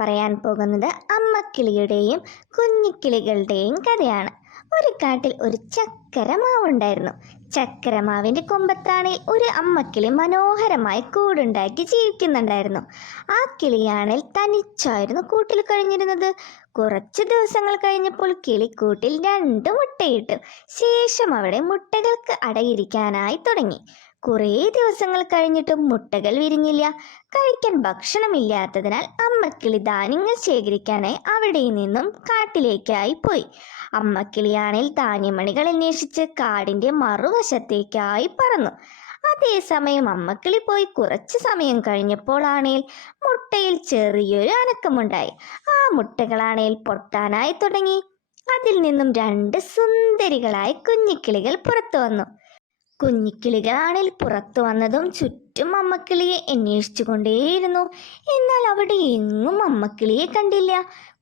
പറയാൻ പോകുന്നത് അമ്മക്കിളിയുടെയും കുഞ്ഞിക്കിളികളുടെയും കഥയാണ്. ഒരു കാട്ടിൽ ഒരു ചക്കരമാവുണ്ടായിരുന്നു. ചക്കരമാവിൻ്റെ കൊമ്പത്താണിൽ ഒരു അമ്മക്കിളി മനോഹരമായി കൂടുണ്ടാക്കി ജീവിക്കുന്നുണ്ടായിരുന്നു. ആ കിളിയാണിൽ തനിച്ചായിരുന്നു കൂട്ടിൽ കഴിഞ്ഞിരുന്നത്. കുറച്ച് ദിവസങ്ങൾ കഴിഞ്ഞപ്പോൾ കിളിക്കൂട്ടിൽ 2 മുട്ടയിട്ടു. ശേഷം അവിടെ മുട്ടകൾക്ക് അടയിരിക്കാനായി തുടങ്ങി. കുറേ ദിവസങ്ങൾ കഴിഞ്ഞിട്ടും മുട്ടകൾ വിരിഞ്ഞില്ല. കഴിക്കാൻ ഭക്ഷണമില്ലാത്തതിനാൽ അമ്മക്കിളി ധാന്യങ്ങൾ ശേഖരിക്കാനായി അവിടെ നിന്നും കാട്ടിലേക്കായി പോയി. അമ്മക്കിളിയാണെങ്കിൽ ധാന്യമണികൾ അന്വേഷിച്ച് കാടിൻ്റെ മറുവശത്തേക്കായി പറന്നു. അതേസമയം അമ്മക്കിളി പോയി കുറച്ച് സമയം കഴിഞ്ഞപ്പോൾ ആണെങ്കിൽ മുട്ടയിൽ ചെറിയൊരു അനക്കമുണ്ടായി. ആ മുട്ടകളാണെങ്കിൽ പൊട്ടാനായി തുടങ്ങി. അതിൽ നിന്നും 2 സുന്ദരികളായ കുഞ്ഞിക്കിളികൾ പുറത്തു വന്നു. കുഞ്ഞിക്കിളികളാണിൽ പുറത്തു വന്നതും ചുറ്റും അമ്മക്കിളിയെ അന്വേഷിച്ചു കൊണ്ടേയിരുന്നു. എന്നാൽ അവിടെ എങ്ങും അമ്മക്കിളിയെ കണ്ടില്ല.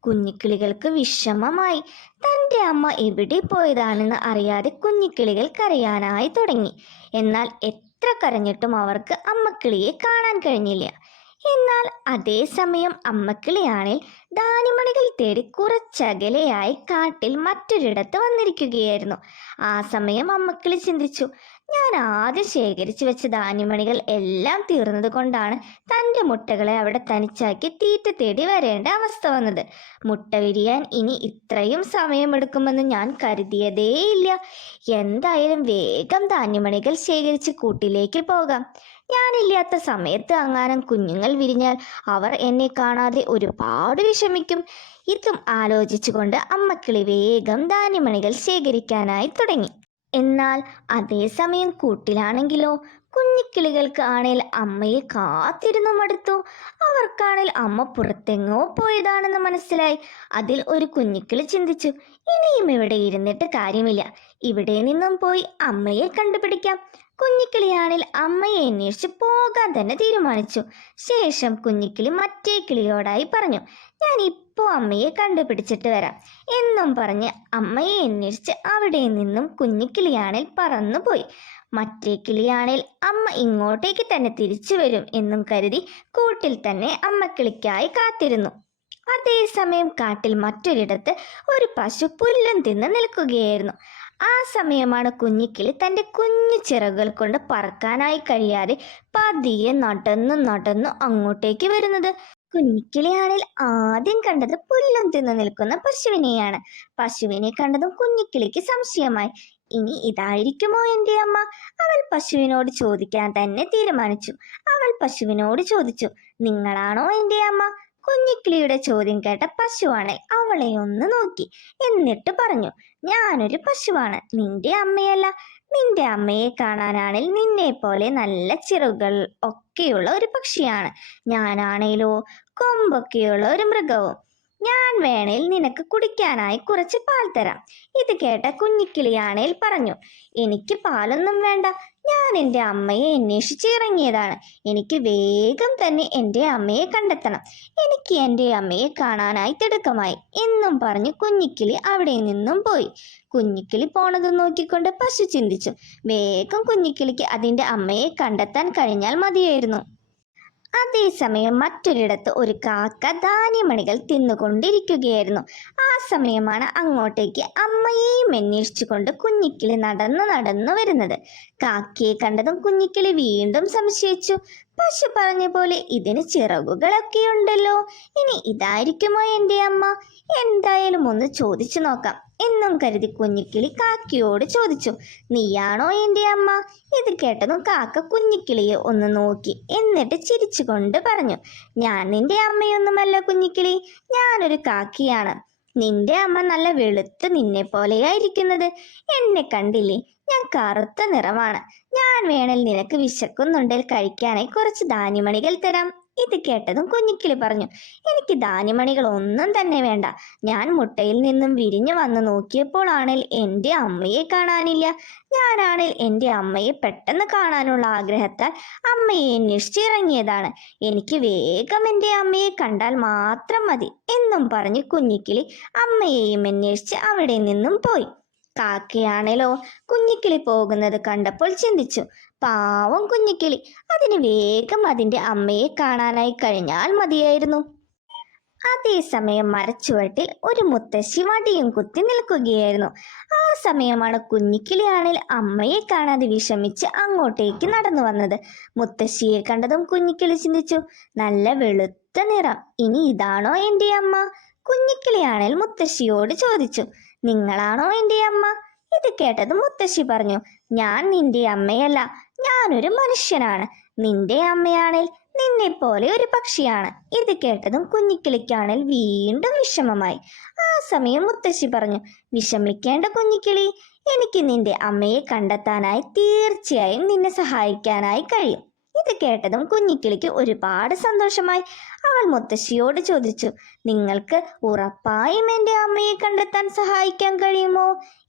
കുഞ്ഞിക്കിളികൾക്ക് വിഷമമായി. തൻ്റെ അമ്മ എവിടെ പോയതാണെന്ന് അറിയാതെ കുഞ്ഞിക്കിളികൾ കരയാനായി തുടങ്ങി. എന്നാൽ എത്ര കരഞ്ഞിട്ടും അവർക്ക് അമ്മക്കിളിയെ കാണാൻ കഴിഞ്ഞില്ല. എന്നാൽ അതേസമയം അമ്മക്കിളിയാണിൽ ധാന്യമണികൾ തേടി കുറച്ചകലെയായി കാട്ടിൽ മറ്റൊരിടത്ത് വന്നിരിക്കുകയായിരുന്നു. ആ സമയം അമ്മക്കിളി ചിന്തിച്ചു, ഞാൻ ആദ്യം ശേഖരിച്ചു വെച്ച ധാന്യമണികൾ എല്ലാം തീർന്നത് കൊണ്ടാണ് തൻ്റെ മുട്ടകളെ അവിടെ തനിച്ചാക്കി തീറ്റ തേടി വരേണ്ട അവസ്ഥ വന്നത്. മുട്ട വിരിയാൻ ഇനി ഇത്രയും സമയമെടുക്കുമെന്ന് ഞാൻ കരുതിയതേയില്ല. എന്തായാലും വേഗം ധാന്യമണികൾ ശേഖരിച്ച് കൂട്ടിലേക്ക് പോകാം. ഞാനില്ലാത്ത സമയത്ത് അങ്ങാനും കുഞ്ഞുങ്ങൾ വിരിഞ്ഞാൽ അവർ എന്നെ കാണാതെ ഒരുപാട് വിഷമിക്കും. ഇതും ആലോചിച്ചുകൊണ്ട് അമ്മക്കിളി വേഗം ധാന്യമണികൾ ശേഖരിക്കാനായി തുടങ്ങി. എന്നാൽ അതേസമയം കൂട്ടിലാണെങ്കിലോ കുഞ്ഞിക്കിളികൾക്ക് ആണേൽ അമ്മയെ കാത്തിരുന്നു മടുത്തു. അവർക്കാണേൽ അമ്മ പുറത്തെങ്ങോ പോയതാണെന്ന് മനസ്സിലായി. അതിൽ ഒരു കുഞ്ഞിക്കിളി ചിന്തിച്ചു, ഇനിയും ഇവിടെ ഇരുന്നിട്ട് കാര്യമില്ല, ഇവിടെ നിന്നും പോയി അമ്മയെ കണ്ടുപിടിക്കാം. കുഞ്ഞിക്കിളിയാണിൽ അമ്മയെ അന്വേഷിച്ച് പോകാൻ തന്നെ തീരുമാനിച്ചു. ശേഷം കുഞ്ഞിക്കിളി മറ്റേ കിളിയോടായി പറഞ്ഞു, ഞാൻ ഇപ്പോൾ അമ്മയെ കണ്ടുപിടിച്ചിട്ട് വരാം എന്നും പറഞ്ഞ് അമ്മയെ അന്വേഷിച്ച് അവിടെ നിന്നും കുഞ്ഞിക്കിളിയാണിൽ പറന്നുപോയി. മറ്റേ കിളിയാണിൽ അമ്മ ഇങ്ങോട്ടേക്ക് തന്നെ തിരിച്ചു വരും എന്നും കരുതി കൂട്ടിൽ തന്നെ അമ്മക്കിളിക്കായി കാത്തിരുന്നു. അതേസമയം കാട്ടിൽ മറ്റൊരിടത്ത് ഒരു പശു പുല്ലും തിന്ന് നിൽക്കുകയായിരുന്നു. ആ സമയമാണ് കുഞ്ഞിക്കിളി തൻ്റെ കുഞ്ഞു ചിറകുകൾ കൊണ്ട് പറക്കാനായി കഴിയാതെ പതിയെ നടന്നു അങ്ങോട്ടേക്ക് വരുന്നത്. കുഞ്ഞിക്കിളിയാണിൽ ആദ്യം കണ്ടത് പുല്ലും തിന്നു നിൽക്കുന്ന പശുവിനെയാണ്. പശുവിനെ കണ്ടതും കുഞ്ഞിക്കിളിക്ക് സംശയമായി. ഇനി ഇതായിരിക്കുമോ എൻ്റെ അമ്മ? അവൾ പശുവിനോട് ചോദിക്കാൻ തന്നെ തീരുമാനിച്ചു. അവൾ പശുവിനോട് ചോദിച്ചു, നിങ്ങളാണോ എൻ്റെ അമ്മ? കുഞ്ഞിക്കിളിയുടെ ചോദ്യം കേട്ട പശുവാണ് അവളെ ഒന്ന് നോക്കി. എന്നിട്ട് പറഞ്ഞു, ഞാനൊരു പശുവാണ്, നിന്റെ അമ്മയല്ല. നിന്റെ അമ്മയെ കാണാനാണെങ്കിൽ നിന്നെ പോലെ നല്ല ചിറകുകൾ ഒക്കെയുള്ള ഒരു പക്ഷിയാണ്. ഞാനാണേലോ കൊമ്പൊക്കെയുള്ള ഒരു മൃഗവും. ഞാൻ വേണേൽ നിനക്ക് കുടിക്കാനായി കുറച്ച് പാൽ തരാം. ഇത് കേട്ട കുഞ്ഞിക്കിളിയാണേൽ പറഞ്ഞു, എനിക്ക് പാലൊന്നും വേണ്ട, ഞാൻ എൻ്റെ അമ്മയെ അന്വേഷിച്ച് ഇറങ്ങിയതാണ്. എനിക്ക് വേഗം തന്നെ എൻ്റെ അമ്മയെ കണ്ടെത്തണം. എനിക്ക് എൻ്റെ അമ്മയെ കാണാനായി തിടുക്കമായി എന്നും പറഞ്ഞ് കുഞ്ഞിക്കിളി അവിടെ നിന്നും പോയി. കുഞ്ഞിക്കിളി പോണത് നോക്കിക്കൊണ്ട് പശു ചിന്തിച്ചു, വേഗം കുഞ്ഞിക്കിളിക്ക് അതിൻ്റെ അമ്മയെ കണ്ടെത്താൻ കഴിഞ്ഞാൽ മതിയായിരുന്നു. അതേസമയം മറ്റൊരിടത്ത് ഒരു കാക്ക ധാന്യമണികൾ തിന്നുകൊണ്ടിരിക്കുകയായിരുന്നു. ആ സമയമാണ് അങ്ങോട്ടേക്ക് അമ്മയെയും അന്വേഷിച്ചുകൊണ്ട് കുഞ്ഞിക്കിളി നടന്നു വരുന്നത്. കാക്കയെ കണ്ടതും കുഞ്ഞിക്കിളി വീണ്ടും സംശയിച്ചു. പശു പറഞ്ഞ പോലെ ഇതിന് ചിറകുകളൊക്കെ ഉണ്ടല്ലോ, ഇനി ഇതായിരിക്കുമോ എൻ്റെ അമ്മ? എന്തായാലും ഒന്ന് ചോദിച്ചു നോക്കാം എന്നും കരുതി കുഞ്ഞിക്കിളി കാക്കയോട് ചോദിച്ചു, നീയാണോ എൻ്റെ അമ്മ? ഇത് കേട്ടതും കാക്ക കുഞ്ഞിക്കിളിയെ ഒന്ന് നോക്കി. എന്നിട്ട് ചിരിച്ചുകൊണ്ട് പറഞ്ഞു, ഞാൻ നിന്റെ അമ്മയൊന്നുമല്ല കുഞ്ഞിക്കിളി, ഞാനൊരു കാക്കയാണ്. നിന്റെ അമ്മ നല്ല വെളുത്ത് നിന്നെ പോലെയായിരിക്കുന്നത്. എന്നെ കണ്ടില്ലേ, ഞാൻ കറുത്ത നിറമാണ്. ഞാൻ വേണേൽ നിനക്ക് വിശക്കുന്നുണ്ടെങ്കിൽ കഴിക്കാനായി കുറച്ച് ധാന്യമണികൾ തരാം. ഇത് കേട്ടതും കുഞ്ഞിക്കിളി പറഞ്ഞു, എനിക്ക് ധാന്യമണികൾ ഒന്നും തന്നെ വേണ്ട. ഞാൻ മുട്ടയിൽ നിന്നും വിരിഞ്ഞു വന്ന് നോക്കിയപ്പോൾ ആണെങ്കിൽ എൻ്റെ അമ്മയെ കാണാനില്ല. ഞാനാണെങ്കിൽ എൻ്റെ അമ്മയെ പെട്ടെന്ന് കാണാനുള്ള ആഗ്രഹത്താൽ അമ്മയെ അന്വേഷിച്ച് ഇറങ്ങിയതാണ്. എനിക്ക് വേഗം എൻ്റെ അമ്മയെ കണ്ടാൽ മാത്രം മതി എന്നും പറഞ്ഞ് കുഞ്ഞിക്കിളി അമ്മയെയും അന്വേഷിച്ച് അവിടെ നിന്നും പോയി. കാക്കയാണല്ലോ കുഞ്ഞിക്കിളി പോകുന്നത് കണ്ടപ്പോൾ ചിന്തിച്ചു, പാവം കുഞ്ഞിക്കിളി, അതിന് വേഗം അതിൻ്റെ അമ്മയെ കാണാനായി കഴിഞ്ഞാൽ മതിയായിരുന്നു. അതേസമയം മരച്ചുവട്ടിൽ ഒരു മുത്തശ്ശി വടിയും കുത്തി നിൽക്കുകയായിരുന്നു. ആ സമയമാണ് കുഞ്ഞിക്കിളിയാണെങ്കിൽ അമ്മയെ കാണാതെ വിഷമിച്ച് അങ്ങോട്ടേക്ക് നടന്നു വന്നത്. മുത്തശ്ശിയെ കണ്ടതും കുഞ്ഞിക്കിളി ചിന്തിച്ചു, നല്ല വെളുത്ത നിറം, ഇനി ഇതാണോ എൻ്റെ അമ്മ? കുഞ്ഞിക്കിളിയാണെങ്കിൽ മുത്തശ്ശിയോട് ചോദിച്ചു, നിങ്ങളാണോ എൻ്റെ അമ്മ? ഇത് കേട്ടതും മുത്തശ്ശി പറഞ്ഞു, ഞാൻ നിന്റെ അമ്മയല്ല, ഞാനൊരു മനുഷ്യനാണ്. നിന്റെ അമ്മയാണെങ്കിൽ നിന്നെ പോലെ ഒരു പക്ഷിയാണ്. ഇത് കേട്ടതും കുഞ്ഞിക്കിളിക്കാണെങ്കിൽ വീണ്ടും വിഷമമായി. ആ സമയം മുത്തശ്ശി പറഞ്ഞു, വിഷമിക്കേണ്ട കുഞ്ഞിക്കിളി, എനിക്ക് നിന്റെ അമ്മയെ കണ്ടെത്താനായി തീർച്ചയായും നിന്നെ സഹായിക്കാനായി കഴിയും. ഇത് കേട്ടതും കുഞ്ഞിക്കിളിക്ക് ഒരുപാട് സന്തോഷമായി. അവൾ മുത്തശ്ശിയോട് ചോദിച്ചു, നിങ്ങൾക്ക് ഉറപ്പായും എൻ്റെ അമ്മയെ കണ്ടെത്താൻ സഹായിക്കാൻ കഴിയുമോ?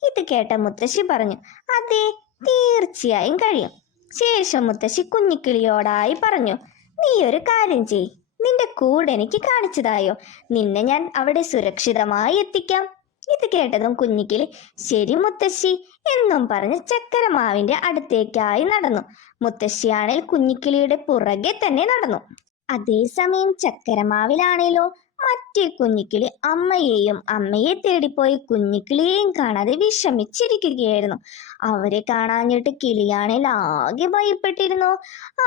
ഇത് കേട്ട മുത്തശ്ശി പറഞ്ഞു, അതെ, തീർച്ചയായും കഴിയും. ശേഷം മുത്തശ്ശി കുഞ്ഞിക്കിളിയോടായി പറഞ്ഞു, നീ ഒരു കാര്യം ചെയ്, നിന്റെ കൂടെ എനിക്ക് കാണിച്ചതായോ, നിന്നെ ഞാൻ അവിടെ സുരക്ഷിതമായി എത്തിക്കാം. ഇത് കേട്ടതും കുഞ്ഞിക്കിളി ശരി മുത്തശ്ശി എന്നും പറഞ്ഞ് ചക്കരമാവിന്റെ അടുത്തേക്കായി നടന്നു. മുത്തശ്ശിയാണെങ്കിൽ കുഞ്ഞിക്കിളിയുടെ പുറകെ തന്നെ നടന്നു. അതേസമയം ചക്കരമാവിലാണേലോ മറ്റേ കുഞ്ഞിക്കിളി അമ്മയെ തേടിപ്പോയി കുഞ്ഞിക്കിളിയെയും കാണാതെ വിഷമിച്ചിരിക്കുകയായിരുന്നു. അവരെ കാണാഞ്ഞിട്ട് കിളിയാണെങ്കിൽ ആകെ ഭയപ്പെട്ടിരുന്നു.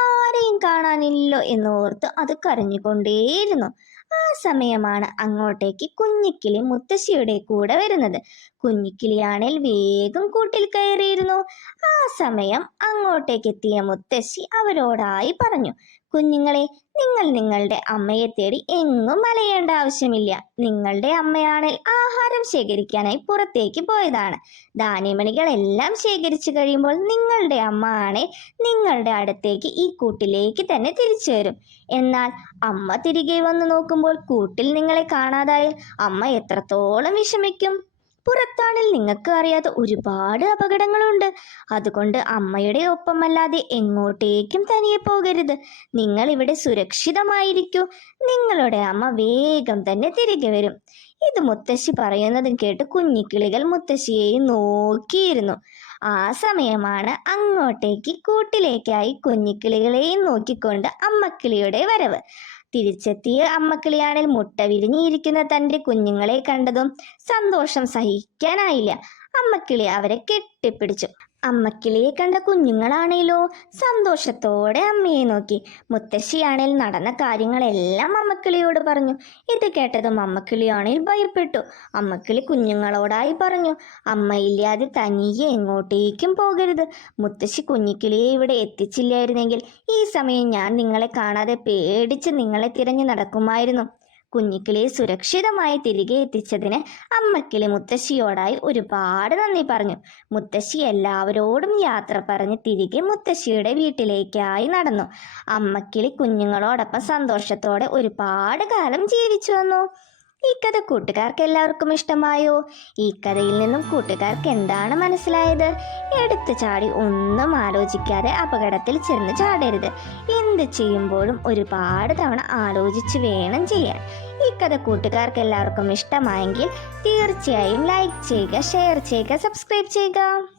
ആരെയും കാണാനില്ലോ എന്നോർത്ത് അത് കരഞ്ഞുകൊണ്ടേയിരുന്നു. ആ സമയമാണ് അങ്ങോട്ടേക്ക് കുഞ്ഞിക്കിളി മുത്തശ്ശിയുടെ കൂടെ വരുന്നത്. കുഞ്ഞിക്കിളിയാണെങ്കിൽ വേഗം കൂട്ടിൽ കയറിയിരുന്നു. ആ സമയം അങ്ങോട്ടേക്ക് എത്തിയ മുത്തശ്ശി അവരോടായി പറഞ്ഞു, കുഞ്ഞുങ്ങളെ, നിങ്ങൾ നിങ്ങളുടെ അമ്മയെ തേടി എങ്ങും അലയേണ്ട ആവശ്യമില്ല. നിങ്ങളുടെ അമ്മയാണെങ്കിൽ ആഹാരം ശേഖരിക്കാനായി പുറത്തേക്ക് പോയതാണ്. ധാന്യമണികളെല്ലാം ശേഖരിച്ചു കഴിയുമ്പോൾ നിങ്ങളുടെ അമ്മ ആണെ നിങ്ങളുടെ അടുത്തേക്ക് ഈ കൂട്ടിലേക്ക് തന്നെ തിരിച്ചു വരും. എന്നാൽ അമ്മ തിരികെ വന്ന് നോക്കുമ്പോൾ കൂട്ടിൽ നിങ്ങളെ കാണാതായാൽ അമ്മ എത്രത്തോളം വിഷമിക്കും. പുറത്താണെങ്കിൽ നിങ്ങൾക്ക് അറിയാത്ത ഒരുപാട് അപകടങ്ങളുണ്ട്. അതുകൊണ്ട് അമ്മയുടെ ഒപ്പമല്ലാതെ എങ്ങോട്ടേക്കും തനിയെ പോകരുത്. നിങ്ങൾ ഇവിടെ സുരക്ഷിതമായിരിക്കൂ. നിങ്ങളുടെ അമ്മ വേഗം തന്നെ തിരികെ വരും. ഇത് മുത്തശ്ശി പറയുന്നതും കേട്ട് കുഞ്ഞിക്കിളികൾ മുത്തശ്ശിയെയും നോക്കിയിരുന്നു. ആ സമയമാണ് അങ്ങോട്ടേക്ക് കൂട്ടിലേക്കായി കുഞ്ഞിക്കിളികളെയും നോക്കിക്കൊണ്ട് അമ്മക്കിളിയുടെ വരവ്. തിരിച്ചെത്തിയ അമ്മക്കിളിയാണെങ്കിൽ മുട്ട വിരിഞ്ഞിരിക്കുന്ന തൻ്റെ കുഞ്ഞുങ്ങളെ കണ്ടതും സന്തോഷം സഹിക്കാനായില്ല. അമ്മക്കിളി അവരെ കെട്ടിപ്പിടിച്ചു. അമ്മക്കിളിയെ കണ്ട കുഞ്ഞുങ്ങളാണേലോ സന്തോഷത്തോടെ അമ്മയെ നോക്കി. മുത്തശ്ശിയാണെങ്കിൽ നടന്ന കാര്യങ്ങളെല്ലാം അമ്മക്കിളിയോട് പറഞ്ഞു. ഇത് കേട്ടതും അമ്മക്കിളിയാണെങ്കിൽ ഭയപ്പെട്ടു. അമ്മക്കിളി കുഞ്ഞുങ്ങളോടായി പറഞ്ഞു, അമ്മയില്ലാതെ തനിയെ എങ്ങോട്ടേക്കും പോകരുത്. മുത്തശ്ശി കുഞ്ഞിക്കിളിയെ ഇവിടെ എത്തിച്ചില്ലായിരുന്നെങ്കിൽ ഈ സമയം ഞാൻ നിങ്ങളെ കാണാതെ പേടിച്ച് നിങ്ങളെ തിരഞ്ഞു നടക്കുമായിരുന്നു. കുഞ്ഞിക്കിളിയെ സുരക്ഷിതമായി തിരികെ എത്തിച്ചതിന് അമ്മക്കിളി മുത്തശ്ശിയോടായി ഒരുപാട് നന്ദി പറഞ്ഞു. മുത്തശ്ശി എല്ലാവരോടും യാത്ര പറഞ്ഞ് തിരികെ മുത്തശ്ശിയുടെ വീട്ടിലേക്കായി നടന്നു. അമ്മക്കിളി കുഞ്ഞുങ്ങളോടൊപ്പം സന്തോഷത്തോടെ ഒരുപാട് കാലം ജീവിച്ചു വന്നു. ഈ കഥ കൂട്ടുകാർക്ക് എല്ലാവർക്കും ഇഷ്ടമായോ? ഈ കഥയിൽ നിന്നും കൂട്ടുകാർക്ക് എന്താണ് മനസ്സിലായത്? എടുത്തു ചാടി ഒന്നും ആലോചിക്കാതെ അപകടത്തിൽ ചെന്ന് ചാടരുത്. എന്ത് ചെയ്യുമ്പോഴും ഒരുപാട് തവണ ആലോചിച്ച് വേണം ചെയ്യാൻ. ഈ കഥ കൂട്ടുകാർക്ക് എല്ലാവർക്കും ഇഷ്ടമായെങ്കിൽ തീർച്ചയായും ലൈക്ക് ചെയ്യുക, ഷെയർ ചെയ്യുക, സബ്സ്ക്രൈബ് ചെയ്യുക.